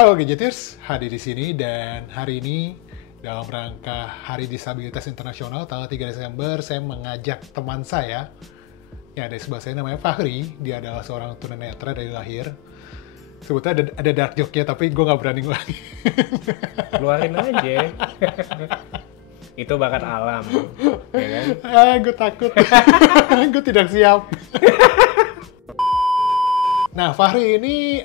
Halo Gadgeters, hadir di sini dan hari ini dalam rangka Hari Disabilitas Internasional tanggal 3 Desember saya mengajak teman saya yang ada di sebelah saya namanya Fahri. Dia adalah seorang tunanetra dari lahir. Sebetulnya ada dark joke-nya tapi gue nggak berani ngulangin. Keluarin aja. Itu bakat alam, ya kan? Gue takut. Gue tidak siap. Nah, Fahri ini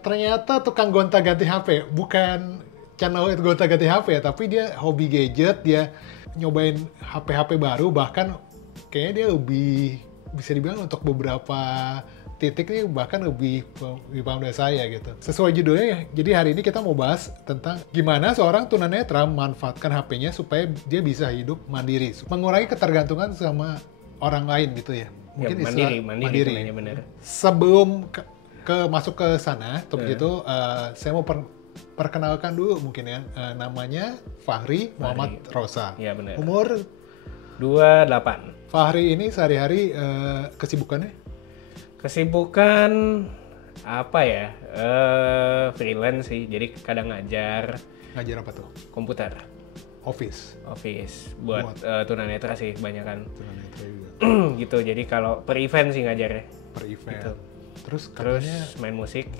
ternyata tukang gonta-ganti HP. Bukan channel itu gonta-ganti HP, tapi dia hobi gadget, dia nyobain HP-HP baru, bahkan kayaknya dia lebih, bisa dibilang untuk beberapa titik nih, bahkan lebih paham dari saya gitu. Sesuai judulnya, jadi hari ini kita mau bahas tentang gimana seorang tunanetra memanfaatkan HP-nya supaya dia bisa hidup mandiri, mengurangi ketergantungan sama orang lain gitu ya. Mungkin ya, mandiri. Bener. Sebelum masuk ke sana, begitu saya mau perkenalkan dulu mungkin ya. Namanya Fahri Muhammad Rosa. Iya benar. Umur 28. Fahri ini sehari-hari kesibukannya? Kesibukan apa ya? Freelance sih. Jadi kadang ngajar. Ngajar apa tuh? Komputer. Office buat tunanetra sih kebanyakan. Tunanetra juga. Gitu. Jadi kalau per event sih ngajarnya. Per event. Gitu. Terus katanya main musik.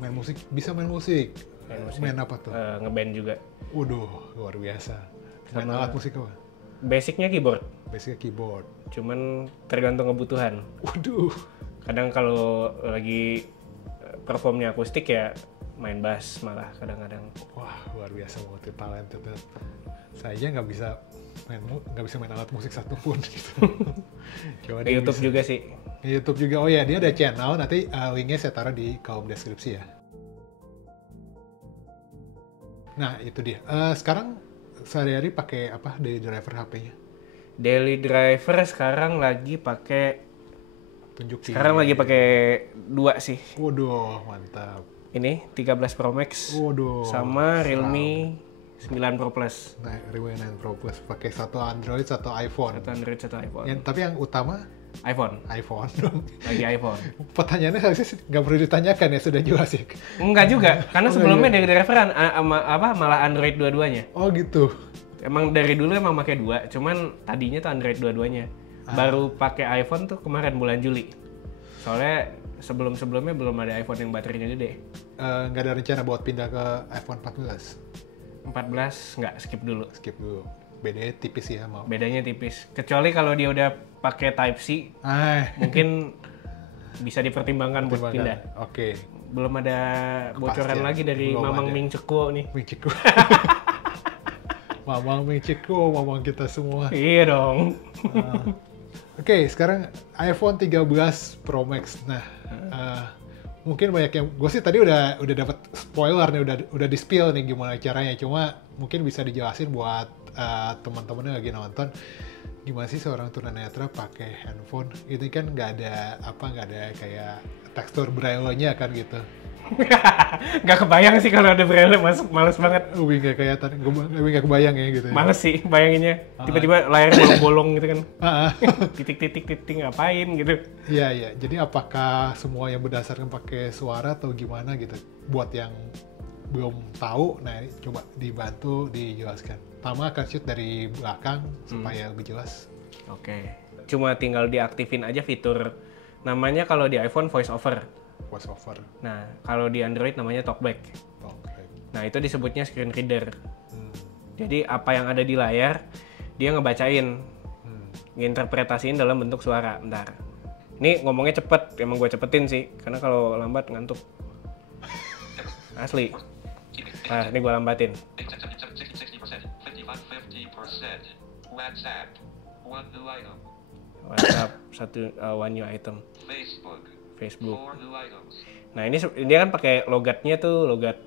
Bisa main musik. Main apa tuh? Ngeband juga. Waduh, luar biasa. Main alat musik apa? Basicnya keyboard. Basicnya keyboard. Cuman tergantung kebutuhan. Waduh. Kadang kalau lagi performnya akustik ya main bass malah kadang-kadang. Wah, luar biasa banget, talented. Saya aja nggak bisa main alat musik satupun gitu. Coba di YouTube bisa. Juga sih. Di YouTube juga. Oh ya, dia ada channel. Nanti linknya saya taruh di kolom deskripsi ya. Nah, itu dia. Sekarang sehari-hari pakai apa daily driver HP-nya? Daily driver sekarang lagi pakai. Tunjukin. Sekarang lagi pakai 2 sih. Waduh, mantap. Ini 13 Pro Max. Waduh. Sama Realme 9 Pro Plus. Nah, Realme 9 Pro Plus pakai satu Android, satu iPhone. Satu Android, satu iPhone. Tapi yang utama iPhone. Lagi iPhone. Pertanyaannya harusnya nggak perlu ditanyakan ya, sudah jelas ya. Enggak juga, karena sebelumnya dari driveran malah Android dua-duanya. Oh gitu. Emang dari dulu emang pakai 2, cuman tadinya tuh Android dua-duanya. Baru pakai iPhone tuh kemarin bulan Juli. Soalnya sebelum-sebelumnya belum ada iPhone yang baterainya gede. Nggak ada rencana buat pindah ke iPhone 14? 14 nggak, skip dulu. Bedanya tipis ya, mau. Bedanya tipis. Kecuali kalau dia udah pakai Type C, mungkin bisa dipertimbangkan buat pindah. Oke. Belum ada bocoran lagi dari Mamang Ming Ceko nih. Ming Ceko. Mamang Ming Ceko, mamang kita semua. Iya dong. Oke, sekarang iPhone 13 Pro Max. Nah, mungkin banyak yang, gue sih tadi udah dapat spoiler nih, udah di spill nih gimana caranya. Cuma mungkin bisa dijelasin buat teman-teman yang lagi nonton, gimana sih seorang tunanetra pakai handphone. Itu kan nggak ada kayak tekstur braille-nya kan gitu. Nggak kebayang sih kalau ada braille, males banget. Lebih nggak kelihatan, lebih nggak kebayang ya gitu. Males sih bayanginnya, tiba-tiba layarnya bolong-bolong gitu kan. Titik-titik ngapain gitu. Iya. Jadi apakah semua yang berdasarkan pakai suara atau gimana gitu? Buat yang belum tahu, nah ini coba dibantu dijelaskan. Pertama akan shoot dari belakang supaya lebih jelas. Oke. Cuma tinggal diaktifin aja fitur, namanya kalau di iPhone voice over. Nah, kalau di Android namanya talkback. Nah, itu disebutnya screen reader. Jadi apa yang ada di layar dia ngebacain, nginterpretasiin dalam bentuk suara. Bentar. Ini ngomongnya cepet, emang gue cepetin sih, karena kalau lambat ngantuk. Asli. Nah, ini gue lambatin. WhatsApp one new item. Facebook. Nah, ini dia kan pakai logatnya tuh logat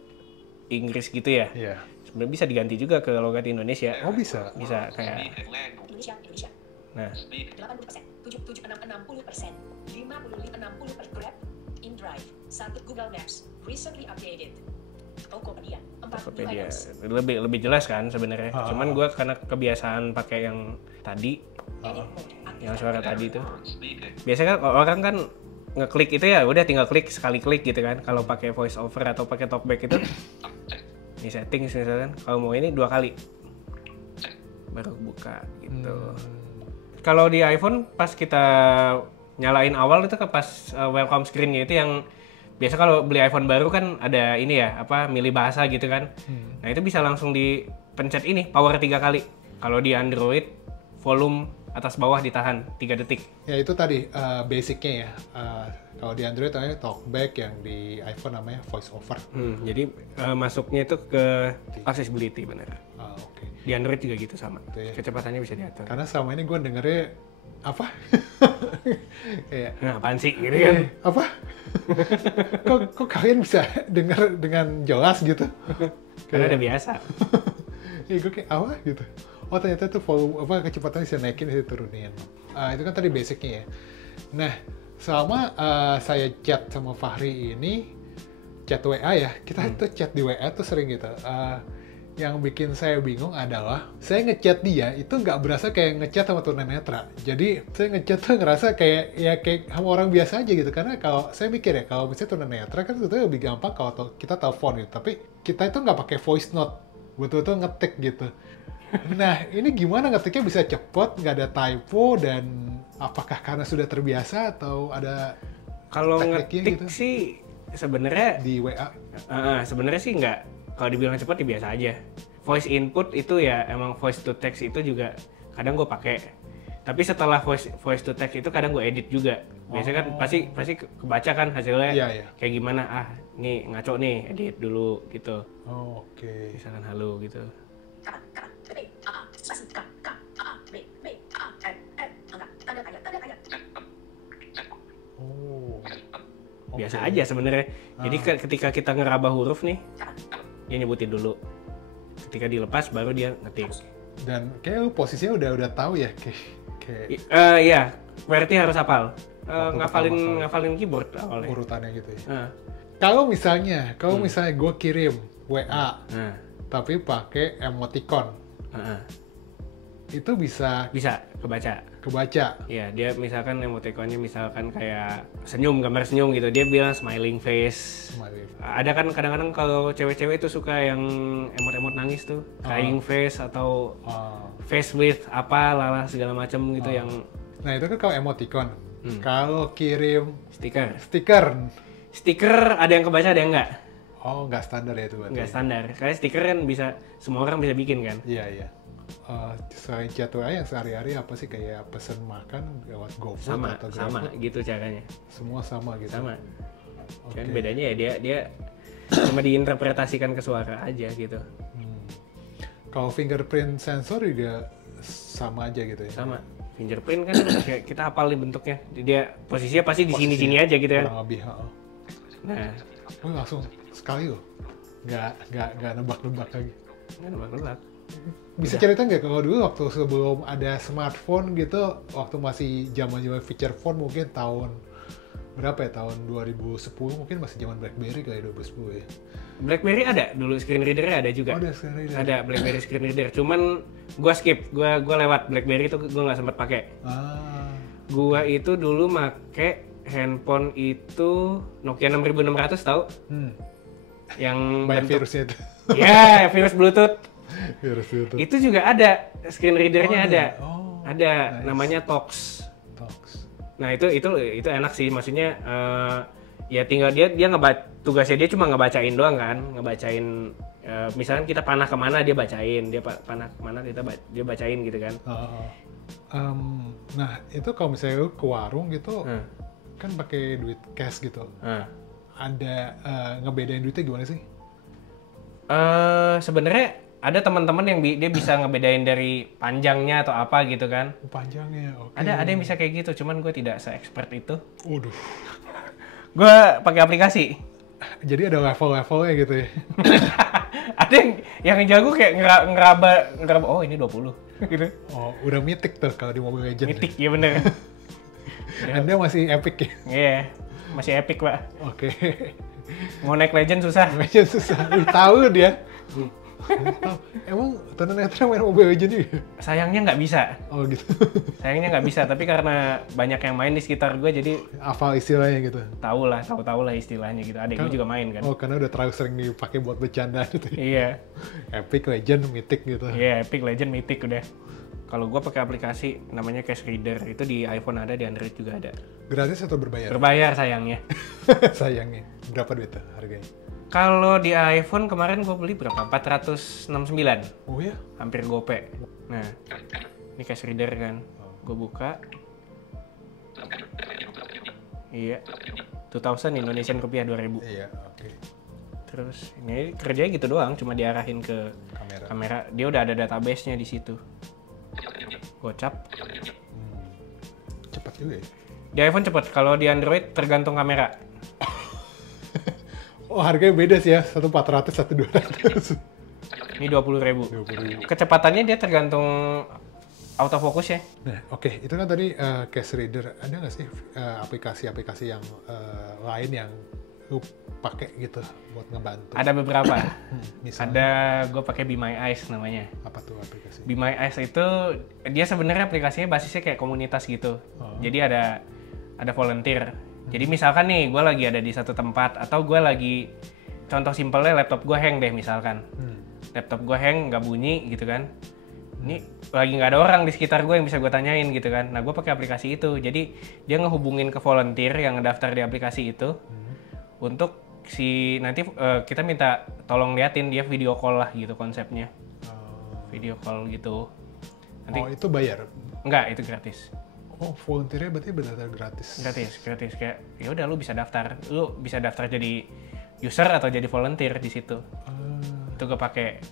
Inggris gitu ya. Iya. Sebenarnya bisa diganti juga ke logat Indonesia. Oh, bisa. Bisa kayak Indonesia. Nah, 80%, 77,60%, 50-60% Grab, InDrive, 1 Google Maps, recently updated. Tokopedia, 40 items. lebih jelas kan sebenarnya. Cuman gue karena kebiasaan pakai yang tadi, yang suara tadi tuh. Biasanya kan orang kan ngeklik itu ya udah tinggal klik sekali klik gitu kan. Kalau pakai voice over atau pakai talkback itu Ini settings misalkan, kalau mau ini 2 kali baru buka gitu. Kalau di iPhone pas kita nyalain awal itu kan pas welcome screen-nya itu yang biasa kalau beli iPhone baru kan ada ini ya, apa milih bahasa gitu kan. Nah itu bisa langsung dipencet ini power 3 kali. Kalau di Android volume atas bawah ditahan 3 detik. Ya itu tadi basicnya ya. Kalau di Android namanya talkback, yang di iPhone namanya voice over. Jadi masuknya itu ke accessibility bener. Oke. Di Android juga gitu sama. Ya. Kecepatannya bisa diatur. Karena selama ini gue dengernya apa? Kayak apaan sih gitu kan? Apa? kok kalian bisa dengar dengan jelas gitu? Karena udah biasa. Iya gue kayak apa gitu. Oh ternyata tuh volume apa kecepatannya bisa naikin, bisa turunin. Itu kan tadi basicnya ya. Nah selama saya chat sama Fahri ini, chat WA ya, kita tuh chat di WA tuh sering gitu. Yang bikin saya bingung adalah saya ngechat dia itu nggak berasa kayak ngechat sama tunanetra. Jadi saya ngechat tuh ngerasa kayak sama orang biasa aja gitu. Karena kalau saya mikir ya, kalau misalnya tunanetra kan sebetulnya lebih gampang kalau kita telepon gitu. Tapi kita itu nggak pakai voice note, betul-betul ngetik gitu. Nah ini gimana ngetiknya bisa cepet, nggak ada typo, dan apakah karena sudah terbiasa atau ada kalau ngetik gitu? Sih sebenarnya di WA sebenarnya sih nggak. Kalau dibilang cepat ya biasa aja. Voice input itu ya emang voice to text itu juga kadang gue pakai. Tapi setelah voice to text itu kadang gue edit juga. Biasanya kan pasti kebaca kan hasilnya kayak gimana. Nih ngaco nih, edit dulu gitu. Oke. Misalkan halo gitu. Biasa aja sebenarnya. Jadi ketika kita ngeraba huruf nih, dia nyebutin dulu. Ketika dilepas baru dia ngetik. Dan kayak posisinya udah tahu ya iya, berarti harus hafal. Ngafalin keyboard awalnya. Urutannya gitu ya. Kalau misalnya gue kirim WA tapi pakai emoticon. Itu bisa kebaca. Iya, dia misalkan emoticonnya misalkan kayak senyum, gambar senyum gitu. Dia bilang smiling face. Ada kan kadang-kadang kalau cewek-cewek itu suka yang emot-emot nangis tuh, crying face atau face with apa lala segala macam gitu yang. Nah, itu kan kalau emoticon. Kalau kirim stiker ada yang kebaca ada yang enggak. Oh, nggak standar ya itu berarti. Nggak standar. Karena stiker kan bisa semua orang bisa bikin kan. Iya. Selain chat WA yang sehari-hari apa sih, kayak pesen makan lewat GoFood atau GrabFood? Sama gitu caranya. Semua sama gitu. Sama. Kan bedanya ya dia cuma diinterpretasikan ke suara aja gitu. Kalau fingerprint sensor juga sama aja gitu ya. Sama. Fingerprint kan kayak kita hafal nih bentuknya. Dia posisinya pasti di sini-sini aja gitu kan. Kurang lebih. Nah, langsung sekali loh. Nggak nebak-nebak lagi. Nggak nebak-nebak. Bisa cerita nggak kalau dulu waktu sebelum ada smartphone gitu, waktu masih zaman-zaman feature phone mungkin tahun berapa ya, tahun 2010 mungkin masih zaman BlackBerry kali 2010 ya. BlackBerry ada dulu, screen reader ada juga. Ada screen reader. Ada BlackBerry screen reader, cuman gua skip, gua lewat BlackBerry itu gua nggak sempat pakai. Gua itu dulu make handphone itu Nokia 6600 tahu? Yang banyak virusnya itu. Ya, virus Bluetooth. Virus Bluetooth. Itu juga ada screen readernya ada. Ada nice. Namanya Tox. Nah itu enak sih, maksudnya ya tinggal dia tugasnya dia cuma ngebacain doang kan, ngebacain misalkan kita panah kemana dia bacain, dia panah kemana dia bacain gitu kan. Nah itu kalau misalnya lu ke warung gitu kan pakai duit cash gitu, ada ngebedain duitnya gimana sih? Sebenarnya ada teman-teman yang dia bisa ngebedain dari panjangnya atau apa gitu kan. Panjangnya, oke. Ada yang bisa kayak gitu, cuman gue tidak se-expert itu. Waduh. Gue pakai aplikasi. Jadi ada level-levelnya gitu ya. Ada yang jago kayak ngeraba, oh ini 20 gitu. Oh, udah mythic tuh kalau di Mobile Legends. Mythic, ya bener. Anda masih epic ya? Iya, masih epic, Pak. Oke. Mau naik Legend susah. Legend susah. Tahu dia. Emang tunanetra main Mobile Legends juga? Sayangnya nggak bisa. Oh gitu. Sayangnya nggak bisa, tapi karena banyak yang main di sekitar gue jadi Hafal istilahnya gitu. tahu lah istilahnya gitu. Adek gue juga main kan. Oh, karena udah terlalu sering dipakai buat bercanda gitu. Iya. Epic, Legend, Mythic gitu. Iya, Epic, Legend, Mythic udah. Kalau gue pakai aplikasi namanya Cash Reader, itu di iPhone ada, di Android juga ada. Gratis atau berbayar? Berbayar sayangnya. Sayangnya. Berapa duit tuh harganya? Kalau di iPhone kemarin gue beli berapa? 469. Oh ya? Hampir gope. Nah, ini Cash Reader kan. Gue buka. Iya. 2000 Indonesian rupiah 2000. Iya, oke. Terus ini kerjanya gitu doang, cuma diarahin ke kamera. Dia udah ada database-nya di situ. Gocap. Cepat juga ya? Di iPhone cepet, kalau di Android tergantung kamera. Oh, harganya beda sih ya, satu 400, satu 200. Ini 20.000. Kecepatannya dia tergantung autofocus ya. Nah, oke. Itu kan tadi Cash Reader. Ada nggak sih aplikasi-aplikasi yang lain yang lu pakai gitu buat ngebantu? Ada beberapa. Misalnya, Ada, gue pakai Be My Eyes namanya. apa tuh aplikasi? Be My Eyes itu dia sebenarnya aplikasinya basisnya kayak komunitas gitu. Jadi ada volunteer. Jadi misalkan nih gue lagi ada di satu tempat atau gue lagi, contoh simpelnya laptop gue hang deh misalkan. Laptop gue hang nggak bunyi gitu kan. Ini lagi nggak ada orang di sekitar gue yang bisa gue tanyain gitu kan. Nah gue pakai aplikasi itu. Jadi dia ngehubungin ke volunteer yang ngedaftar di aplikasi itu untuk nanti kita minta tolong liatin dia video call lah gitu konsepnya. Video call gitu. Nanti, oh, itu bayar? Enggak, itu gratis. Oh, volunteer-nya berarti benar-benar gratis? Gratis. Kayak ya udah lu bisa daftar jadi user atau jadi volunteer di situ. Itu gue pakai.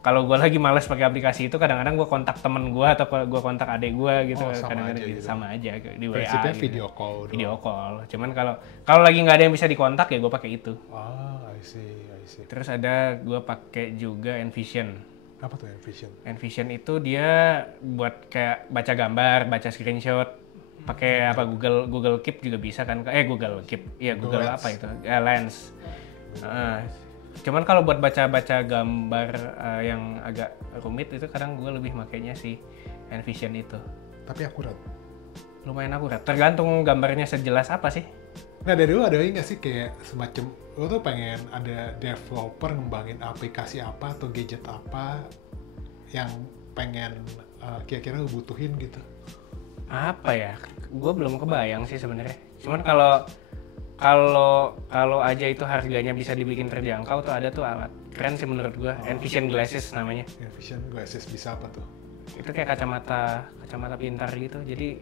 Kalau gue lagi males pakai aplikasi itu, kadang-kadang gue kontak temen gue atau gue kontak adek gue gitu. Kadang-kadang gitu. Sama aja di WA. Prinsipnya gitu. video call. Video call. Cuman kalau lagi nggak ada yang bisa dikontak ya gue pakai itu. I see. Terus ada gue pakai juga Envision. Apa tuh Envision? Envision itu dia buat kayak baca gambar, baca screenshot, pakai apa Google Keep juga bisa kan? Google Keep, iya Google Lens. Apa itu? Ya Lens. Cuman kalau buat baca gambar yang agak rumit itu kadang gue lebih makainya si Envision itu. Tapi akurat? Lumayan akurat. Tergantung gambarnya sejelas apa sih. Nah dari lu ada nggak sih kayak semacam lu tuh pengen ada developer ngembangin aplikasi apa atau gadget apa yang pengen kira-kira lu butuhin gitu? Apa ya? Gue belum kebayang sih sebenarnya. Cuman kalau aja itu harganya bisa dibikin terjangkau tuh ada tuh alat keren sih menurut gue. Envision Glasses namanya. Envision Glasses bisa apa tuh? Itu kayak kacamata pintar gitu. Jadi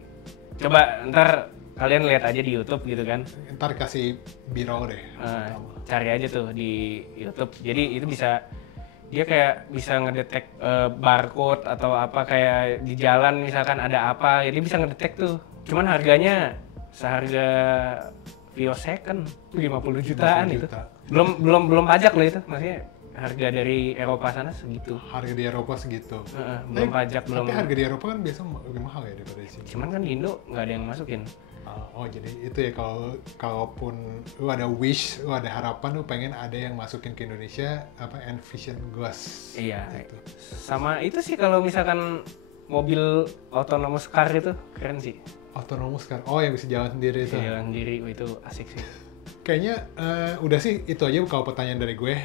coba ntar kalian lihat aja di YouTube gitu kan. Ntar kasih B-roll deh. Cari aja tuh di YouTube. Jadi itu dia kayak bisa ngedetek barcode atau apa kayak di jalan misalkan ada apa. Jadi bisa ngedetek tuh. Cuman harganya seharga Vio Second 50 jutaan itu. Belum pajak loh itu. Maksudnya harga dari Eropa sana segitu. Harga di Eropa segitu. Belum pajak belum. Tapi harga di Eropa kan biasa lebih mahal ya daripada di sini. Cuman kan di Indo nggak ada yang masukin. Oh jadi itu ya kalaupun lu ada wish, lu ada harapan lu pengen ada yang masukin ke Indonesia apa Envision Glass. Iya. Gitu. Sama itu sih kalau misalkan mobil autonomous car itu keren sih. Autonomous car. Oh yang bisa jalan sendiri itu. Jalan sendiri itu asik sih. Kayaknya udah sih itu aja kalau pertanyaan dari gue.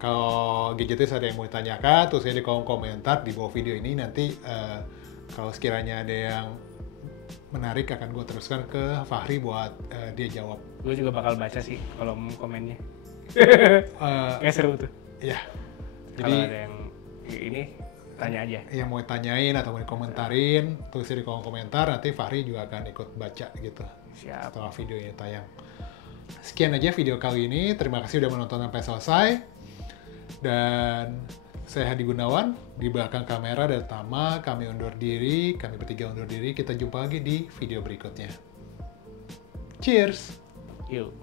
Kalau gadgetis ada yang mau ditanyakan, terus saya di kolom komentar di bawah video ini nanti kalau sekiranya ada yang menarik akan gue teruskan ke Fahri buat dia jawab. Gue juga bakal baca sih kolom komennya. Kayak seru tuh. Iya. Jadi kalau ada yang ini tanya aja. Yang mau tanyain atau mau dikomentarin, tulis di kolom komentar. Nanti Fahri juga akan ikut baca gitu. Siap. Setelah videonya tayang. Sekian aja video kali ini. Terima kasih udah menonton sampai selesai. Dan saya Hadi Gunawan, di belakang kamera dan Tama, kami undur diri, kami bertiga undur diri. Kita jumpa lagi di video berikutnya. Cheers! Yuk.